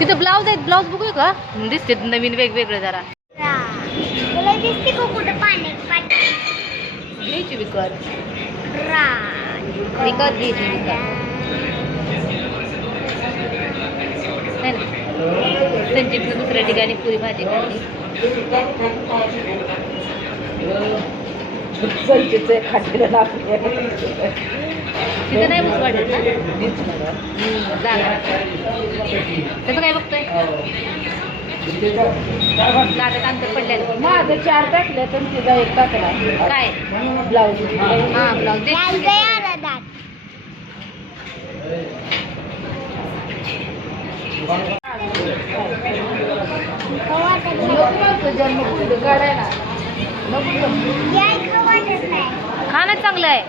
तिथं ब्लाऊज आहेत ब्लाऊज बघूया का? दिसते नवीन वेगवेगळे जरा. दिसते घ्यायची विकत. विकत घ्यायची विकत. दुसऱ्या ठिकाणी पुरी भाजी खाल्ली. तिथं नाही बस वाटत ना? जागा त्याचं काय बघतोय? जागा अंतर पडलेलं. माझं चार टाकले तर तिचा एक टाकला काय? ब्लाऊज. हा ब्लाऊज खाणं चांगलं आहे.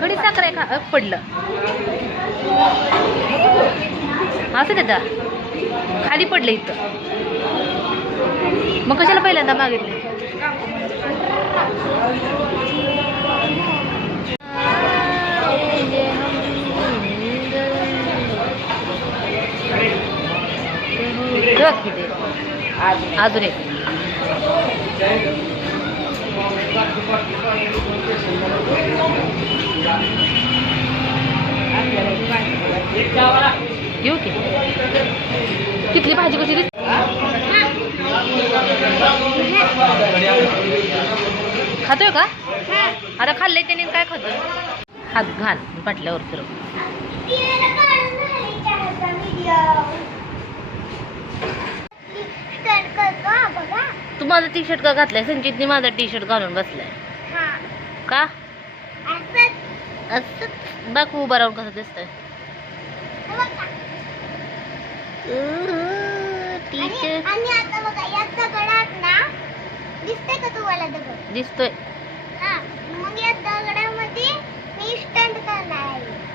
खडी साखर आहे का पडलं. असं दादा खाली पडलं इथं. मग कशाला पहिल्यांदा मागितले? ते. अजून एक घेऊ की तिथली भाजी कशी दिसते खातोय का? आता खाल्ले त्याने काय खातोय? हात घाल पाटल्यावर फिरव. तू माझा टी शर्ट का घातलाय? संचितने माझा टी शर्ट घालून बसलाय. का? असंच दाखवू उभा राहून कसं दिसतंय. आणि शर्ट आणि आता बघा या दगडात ना दिसतंय का तुम्हाला दगड? दिसतोय. हा मग या दगडामध्ये मी स्टंट करणार आहे.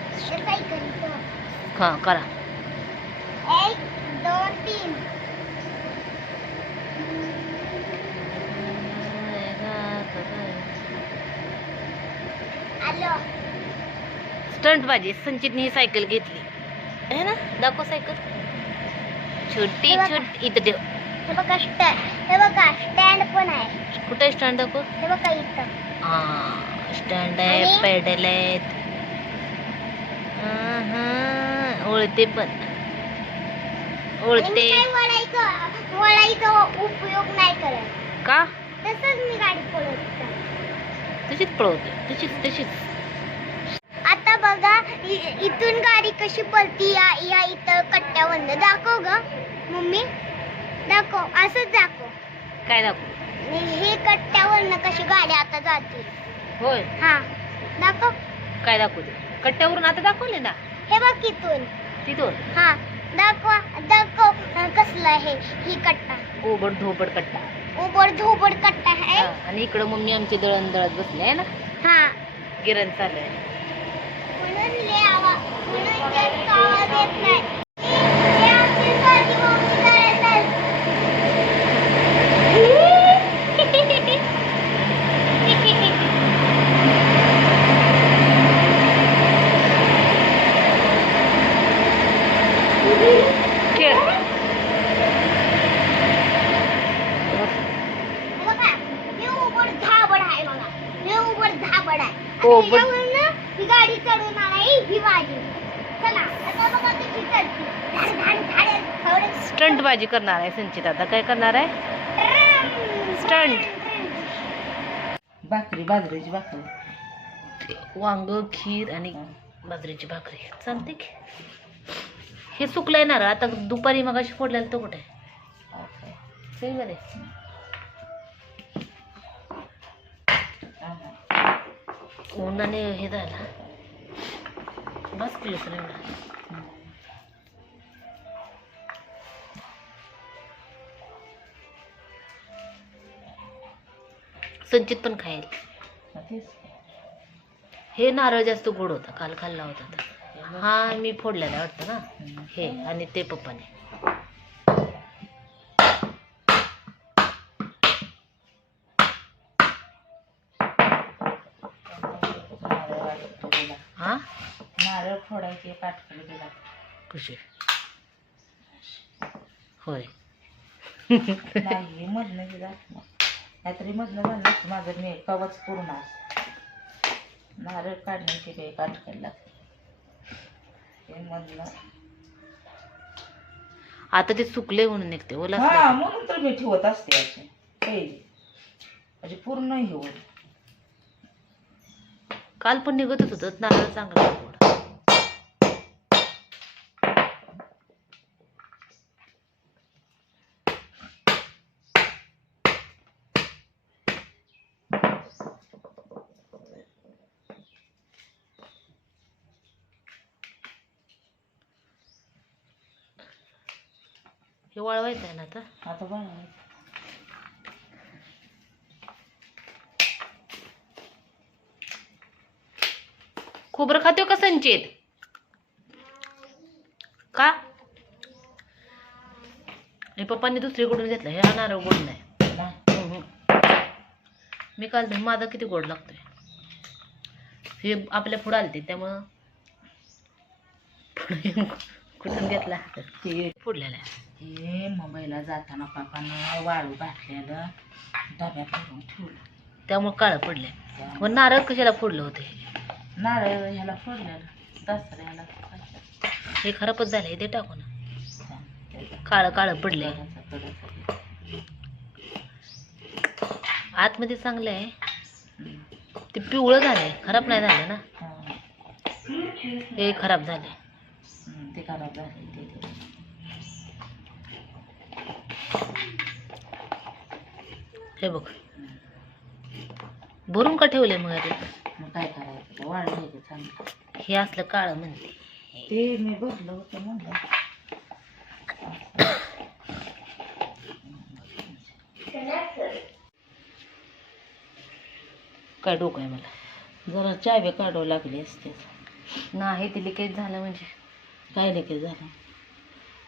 हा. करा. एक दोन तीन. आलो. स्टंट बाजी संचितने ही सायकल घेतली. आहे ना? दाखव सायकल. छोटी. छोटी इथं ठेव. हे बघा स्टँड हे बघा स्टँड पण आहे. कुठे स्टँड दाखव? हे बघा इथं. हा स्टँड आहे आणि? पेडल आहेत. ओळते पण. आणि ओळते. मी काय वळायचं? वळायचा उपयोग नाही करत. का? तसंच मी गाडी पळवत. तशीच पळवते. तशीच तशीच. इथून गाडी कशी पळती या या इथं कट्ट्यावरनं. दाखव ग मम्मी. दाखव असंच दाखव. काय दाखव? आणि हे कट्ट्यावरनं कशी गाडी आता जाते. होय. हा दाखव. काय दाखवते कट्ट्यावरून आता दाखवले ना? हे बघ इथून. तिथून? हा दाखवा. दाखव. अं, कसलं आहे ही कट्टा? ओबड धोबड कट्टा. उबड धोबड कट्टा हा, आहे आणि इकडं मम्मी आमची दळण दळत बसले आहे ना? हा. गिरण चालू आहे. 我们聊 स्टंट बाजी करणार आहे संचित. आता काय करणार आहे? Stunt. भाकरी बाजरीची भाकरी. वांग खीर आणि बाजरीची भाकरी. चालते की? हे सुकलंय नारळ आता दुपारी मगाशी फोडलेलं तो कुठे? मध्ये उन्हाने हे झालं. बस किलो संचित पण खाईल. हे नारळ जास्त गोड होता काल खाल्ला होता हा मी फोडलेला वाटतं ना. हे आणि ते पप्पाने. हा? नारळ फोडायचे पाठवले गेला कशी होय. मधनं मधनं झालं माझं मी कवच पूर्ण असं नारळ काढण्याची काही काटकायला लागते हे मधनं आता ते सुकले म्हणून निघते ओला हा म्हणून तर मी ठेवत असते असे. म्हणजे पूर्ण हे काल पण निघतच होतं नारळ चांगला हे वळवायचं आहे ना आता? आता बघा खोबरं खातो का संचित? का? हे पप्पांनी दुसरीकडून घेतलं हे नारळ गोड नाही. मी काल माझा किती गोड लागतोय. हे आपल्या पुढं आलते त्यामुळं कुठून घेतला? ते फोडलेला आहे हे मुंबईला जाताना पापानं वाळू घातलेलं डब्यात भरून ठेवलं. त्यामुळं काळं पडले मग नारळ कशाला फोडलं होते? नारळ ह्याला फोडलेलं दसऱ्याला हे खराबच झाले ते टाकू ना काळं काळं पडले आतमध्ये चांगलं आहे. ते पिवळं झालंय खराब नाही झालं ना? हे. खराब झाले ते खराब झाले ते हे बघ. भरून का ठेवले मग याच्यात? मग काय करायचं? चांगलं. हे असलं काळं म्हणते. ते मी बघलं होतं म्हणलं. काय डोकं आहे मला? जरा चावे काढावं लागली असते. नाही ते लिकेज झालं म्हणजे. काय लेके झालं?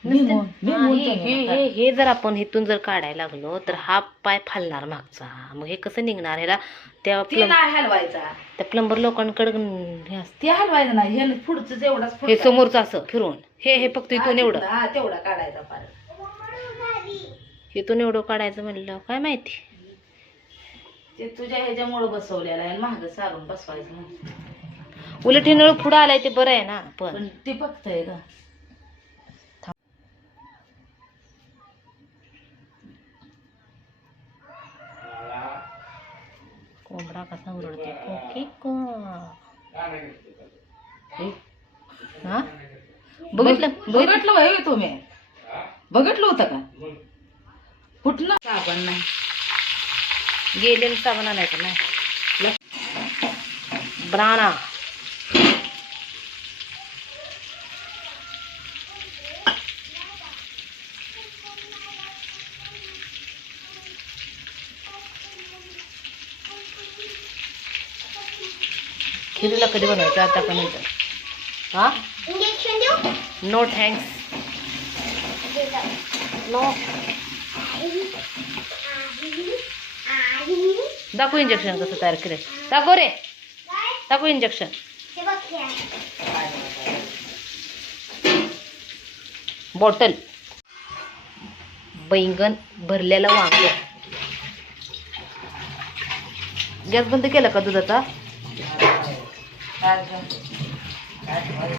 नुसतं- हा, हे- हे? हे- हे जर आपण इथून जर काढायला लागलो तर हा पाय फालणार मागचा. मग हे कसं निघणार? ह्याला त्या ते प्लम- नाही हलवायचा. त्या प्लंबर लोकांकडे हे असतं. ते हलवायचं नाही. हे पुढचं जेवढाच हे. समोरचं असं फिरवून हे हे फक्त हा, इथून एवढं. हा तेवढा काढायचा पार इथून एवढं काढायचं म्हणलं काय माहिती? ते तुझ्या ह्याच्यामुळं बसवलेलं आहे महाग सारून बसवायचं म्हणून. उलट हे नळ पुढं आलाय ते बरं आहे ना पण. पण ते बघतंय का कोंबडा कसा उरडते कोकी को हा? बघितलं? बघितलं बघितलं तुम्ही. बघितलं होतं का? कुठलं? साबण नाही. गेलेलं साबण आणायचं नाही? ब्राणा खिरीला कधी बनवायचं? आता का नंतर हा? नो थँक्स नो दाखव इंजेक्शन कसं तयार केलं दाखव रे. दाखव इंजेक्शन. बॉटल बैंगन भरलेला वांग. गॅस बंद केला का दुधाचा? काय